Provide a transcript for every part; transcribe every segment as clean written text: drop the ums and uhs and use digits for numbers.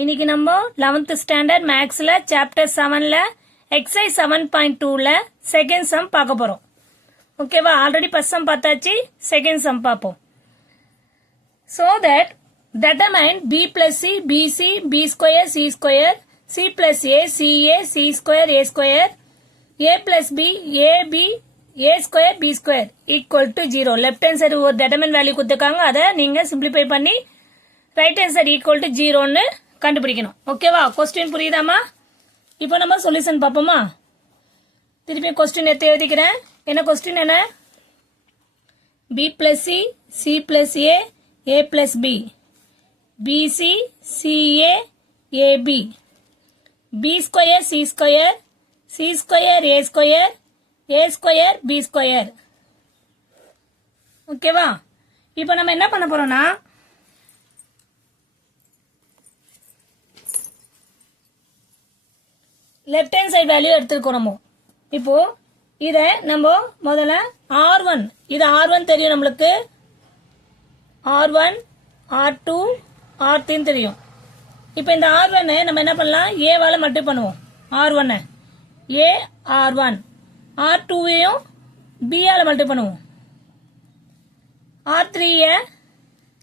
இன்னைக்கு நம்ம 11th standard மேக்ஸ்ல சாப்டர் 7ல எக்ஸசைஸ் 7.2ல செகண்ட் சம் பார்க்க போறோம். ஓகேவா? ஆல்ரெடி ஃபர்ஸ்ட் சம் பார்த்தாச்சு, செகண்ட் சம் பார்ப்போம். So that determine b plus c bc b square c square c plus a ca c square a square a plus b ab a square b square equal to 0. Left hand side ஒரு determine value கொடுத்துருக்காங்க, அதை நீங்க simplify பண்ணி right hand side equal to 0ன்னு கண்டுபிடிக்கணும். ஓகேவா? Question புரியுதாமா? இப்போ நம்ம சொல்யூஷன் பார்ப்போமா? திருப்பி கொஸ்டின் எடுத்து எழுதிக்கிறேன். என்ன கொஸ்டின்? என்ன? b plus c c plus a plus b bc ca ab b square c square c square a square a square b square. ஓகேவா? இப்போ நம்ம என்ன பண்ண போறோம்னா, லெஃப்ட் ஹேண்ட் சைடு வேல்யூ எடுத்துருக்கோம். நம்ம இப்போ இத நம்ம முதல்ல R1, இது R1 தெரியும் நம்மளுக்கு, R1 R2 R3 தெரியும். இப்போ இந்த R1 நம்ம என்ன பண்ணலாம், A வால மல்டிப்ளை பண்ணுவோம். R1 A R1, R2யும் B ஆல மல்டிப்ளை பண்ணுவோம், R3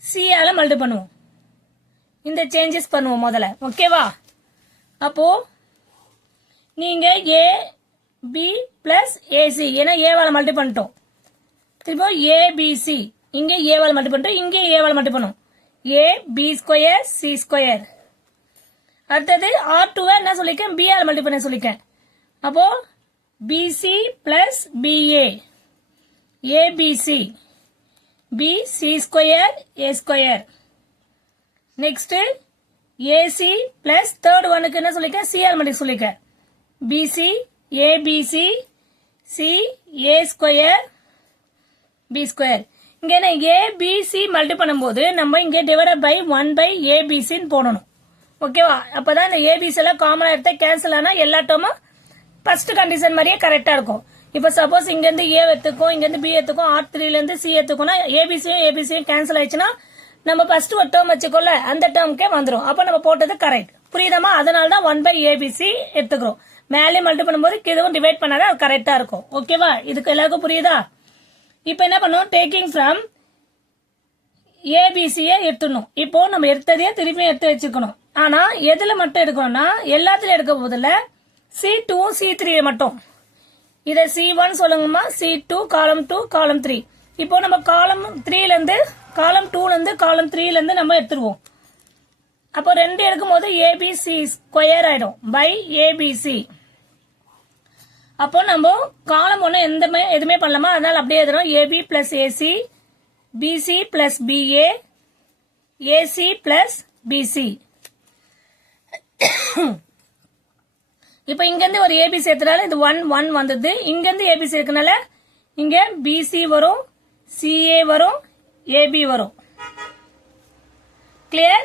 C ஆல மல்டிப்ளை பண்ணுவோம். இந்த சேஞ்சஸ் பண்ணுவோம் முதல்ல. ஓகேவா? அப்போ நீங்க a b plus ac, ஏன்னா a வால மல்டிப்ளை பண்ணிட்டோம். திரும்ப a b c, இங்க a வால மல்டிப்ளை பண்ணிட்டோம், இங்க a வால மல்டிப்ளை பண்ணுவோம். a b square c square. அடுத்தது R2 என்ன சொல்லிருக்கேன், b ஆல மல்டிப்ளை பண்ண சொல்லிருக்கேன். அப்போ bc plus ba abc b c square a square. Next ac plus third ஒனுக்கு என்ன சொல்லிருக்கேன், c ஆல மல்டிப்ளை சொல்லிருக்கேன். BC ABC C A square B square. இங்க என்ன ABC மல்டி பண்ணும்போது நம்ம இங்க டிவைடட் பை 1 by ABC ன்னு போடணும். ஓகேவா? அப்பதான் இந்த ABC எல்லாம் காமனா எடுத்தா கேன்சல் ஆனா எல்லா டேர்மும் ஃபர்ஸ்ட் கண்டிஷன் மாதிரியே கரெக்டா இருக்கும். இப்ப சப்போஸ் இங்க இருந்து A எடுத்துக்கும், இங்க இருந்து B எடுத்துக்கும், R3ல இருந்து C எடுத்துக்கும்னா ABCயும் கேன்சல் ஆயிடுச்சுன்னா நம்ம ஃபர்ஸ்ட் ஒரு டேர்ம் வச்சுக்கோல, அந்த டேர்முக்கே வந்துரும். அப்ப நம்ம போட்டது கரெக்ட். புரியுதாமா? அதனால தான் 1 by ABC எடுத்துக்கிறோம். மேலே மல்டி பண்ணும்போது இதுவும் டிவைட் பண்ணாதான் அது கரெக்டா இருக்கும். ஓகேவா? இதுக்கு எல்லாருக்கும் புரியுதா? இப்ப என்ன பண்ணுவோம், டேக்கிங் ஃப்ரம் ஏபிசியை எடுத்துடணும். இப்போ நம்ம எடுத்ததையே திருப்பி எடுத்து வச்சுக்கணும். ஆனா எதுல மட்டும் எடுக்கணும்னா, எல்லாத்துலயும் எடுக்க போதில்ல, C2 C3 மட்டும். இத C1 சொல்லுங்கம்மா, C2 காலம் 2 காலம் 3. இப்போ நம்ம காலம் 3ல இருந்து காலம் 2ல இருந்து காலம் 3ல இருந்து நம்ம எடுத்துருவோம். அப்போ ரெண்டு எடுக்கும் போது ஏபிசி ஸ்கொயர் ஆயிடும் பை ஏபிசி. அப்போ நம்ம காலம் ஒண்ணு எதுவுமே பண்ணலாமா, அதனால அப்படியே எழுதுறோம். AB plus AC BC plus BA AC plus BC. இப்போ இங்க இருந்து ஒரு ஏபி சேர்த்தனால இது 1 1 வந்தது. இங்க இருந்து ஏபிசி இருக்கனால இங்க பிசி வரும், சிஏ வரும், ஏபி வரும். கிளியர்?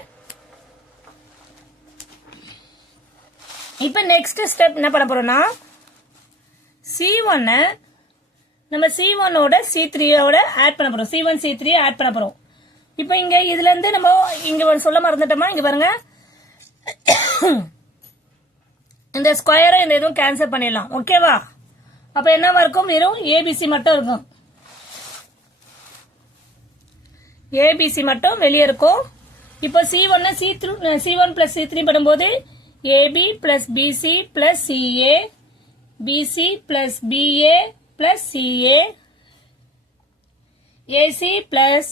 இப்ப நெக்ஸ்ட் ஸ்டெப் என்ன பண்ண போறோம்னா, C1 நம்ம C1 ஓட C3 ஓட ஆட் பண்ண போறோம். C1 C3 ஆட் பண்ண போறோம். இப்ப இங்க இதுல இருந்து நம்ம இங்க சொல்ல மறந்துட்டோமா, இங்க பாருங்க, இந்த ஸ்கொயரை இந்த இதுவும் கேன்சல் பண்ணிடலாம். ஓகேவா? அப்ப என்னவா இருக்கும், வெறும் ஏபிசி மட்டும் இருக்கும். ஏபிசி மட்டும் வெளியே இருக்கும். இப்போ C1 plus C3 பண்ணும்போது AB plus BC plus CA BC plus BA plus CA AC plus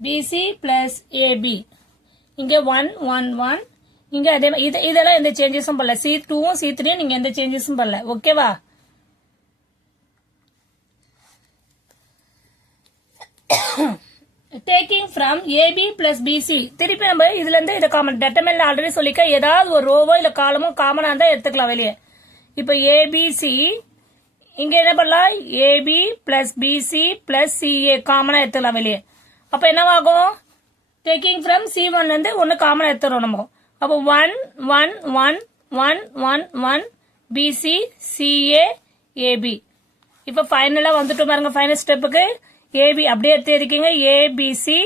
BC plus AB. இங்க 1 1 1. இங்க அதே இதெல்லாம் எந்த சேஞ்சஸும் பண்ணல. C2ம் C3ம் நீங்க எந்த சேஞ்சஸும் பண்ணல. ஓகேவா? Taking from AB plus BC. திருப்பி நம்ம இதுல இருந்து இதை காமன் டெட்டர்மினல் ஆல்ரெடி சொல்லிக்க, ஏதாவது ஒரு ரோவோ இல்ல காலமோ காமனா இருந்தா எடுத்துக்கலாம் வெளியே. இப்ப ஏபிசி இங்க என்ன பண்ணலாம், AB plus PC plus CA காமனா எடுத்துக்கலாம் வெளியே. அப்ப என்னவாகும், டேக்கிங் ஃப்ரம் C1 இருந்து ஒன்னு காமனா எடுத்துறோம் நம்ம. அப்போ 1 1 1 1 1 1 பிசி சிஏ ஏபி. இப்ப ஃபைனலா வந்துட்டு பாருங்க, ஃபைனல் ஸ்டெப்புக்கு ஏபி அப்படியே எடுத்து இருக்கீங்க. A b c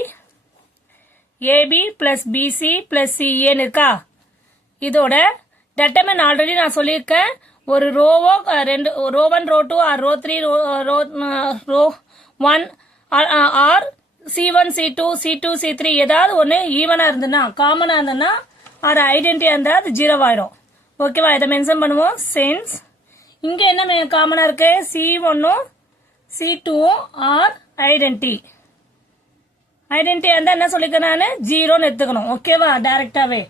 a b plus PC plus சிஏன்னு இருக்கா. இதோட determine ஆல்ரெடி நான் சொல்லியிருக்கேன். ஒரு ரோவோ ரெண்டு row 1 row 2 R row 3 row 1 R C1 C2 C2 C3 ஏதாவது ஒன்று ஈவனாக இருந்ததுன்னா காமனாக இருந்ததுன்னா ஆர் ஐடென்டிட்டியாக இருந்தால் அது 0 ஆயிடும். ஓகேவா, இதை மென்ஷன் பண்ணுவோம். சென்ஸ் இங்கே என்ன காமனாக இருக்கு, C1ம் C2ம் ஆர் ஐடென்டிட்டியாக இருந்தால் என்ன சொல்லிக்கிறேன் நான் 0ன்னு எடுத்துக்கணும். ஓகேவா, டைரக்டாகவே.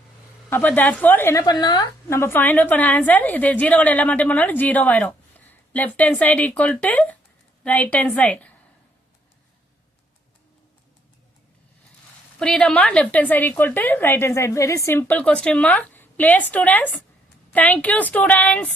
அப்போ therefore என்ன பண்ணலாம், நம்ம ஃபைண்ட் அவுட் பண்ண ஆன்சர் இது 0 எல்லாம் மட்டும் பண்ணாலும் 0 ஆயிடும். Left hand side equal to right hand side. புரியுதம்மா, left hand side equal to right hand side. Very simple கொஸ்டின்மா. Play students. Thank you students.